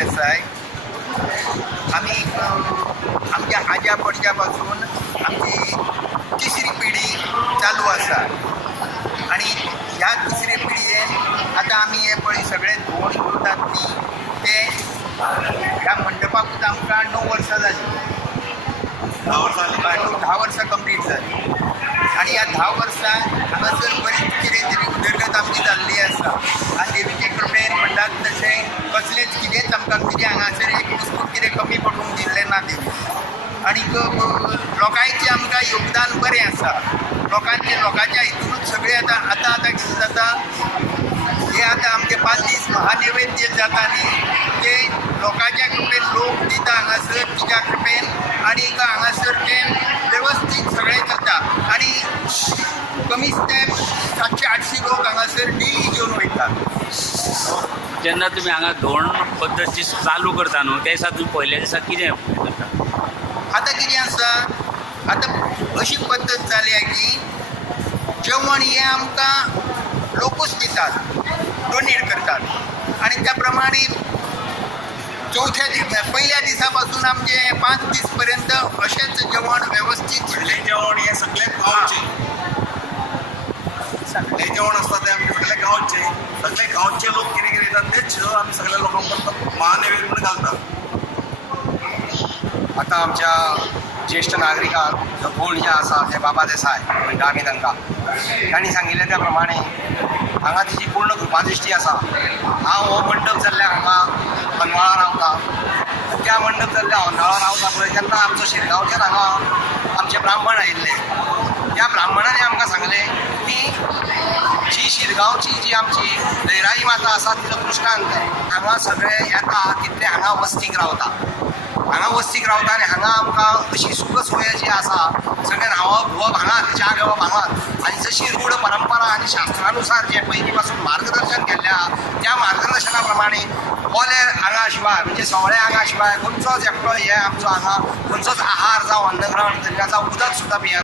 देसाय. आम्ही आमच्या आज्या पणज्या पासून आमची तिसरी पिढी चालू आसा आणि ह्या तिसरे पिढयेन आतां आमी हे पळय सगळे धोंड करतात न्ही ते ह्या मंडपाकूच आमकां 9 वर्सां जालीं. 10 वर्सां कंप्लीट जाली आणि ह्या 10 वर्सां हांगासर बरीच कितें तरी उदरगत आमची जाल्ली आसा आनी देवीचे कृपेन म्हणटात तशें कसलेंच कितेंच आमकां कितें हांगासर एक वस्तू कितें कमी पडूंक दिल्लें ना देवी. आनीक लोकांचें आमकां योगदान बरें आसा. लोकांच्या हितूनच सगळें आतां कितें जाता हे आतां आमचे 5 दीस महानैवेद्य जाता न्ही ते लोकांच्या कृपेन लोक दिता हांगासर तिच्या कृपेन आनीक हांगासर तें वेवस्थीत सगळें जाता आणि कमीच ते 700-800 लोक हांगासर डेली जेवन वयतात. जेन्ना तुमी हांगा धोंड पद्दत जी चालू करता न्हू त्या दिसा तुमी पयल्या दिसा कितें करता? आतां कितें आसा आतां अशी पद्दत जाल्या की जेवण हें आमकां लोकूच दितात, डोनेट करतात आणि त्या प्रमाणे पहिल्या दिसा पासून आमचे 5 दीस पर्यंत अशेंच जेवण वेवस्थीत जेवण हे सगळे गांवचे सगळे जेवण असता ते आमचे सगळे गांवचे लोक कितें कितें येतात तेच आमी सगळ्या लोकांक महानैवेद्य म्हणून घालतात. आता आमच्या ज्येष्ठ नागरिकांक जो कोण जे आसा ते बाबा देसाय म्हणजे आमी तांकां तांणी सांगिल्ले त्या प्रमाणे हांगा तिची पूर्ण कृपादृश्टी आसा. हांव हो मंडप जाल्ल्याक हांगा पनवाळा रावता. त्या मंडप जाल्ल्या होन्नाळा रावता पळय तेन्ना आमचो शिरगांवच्यान हांगा आमचे ब्राह्मण आयिल्ले. त्या ब्राह्मणांनी आमकां सांगलें की जी शिरगांवची जी आमची लयराई माता आसा तिचो दृश्टांत हांगा सगळे येता तितले हांगा वस्तीक रावता. हांगा वस्तीक रावता आनी हांगा आमकां अशी सुख सोय जी आसा सगळे न्हांवप धुवप हांगाच च्या घेवप हांगाच आनी जशी रूढ परंपरा आनी शास्त्रानुसार जे पयलीं पासून मार्गदर्शन केल्लें आहा त्या मार्गदर्शना प्रमाणे ओले हांगा शिवाय म्हणजे सवळे हांगा शिवाय खंयचोच एकटो हे आमचो हांगा खंयचोच आहार जावं अन्नग्रहण जावं उदक सुद्दां पियेना.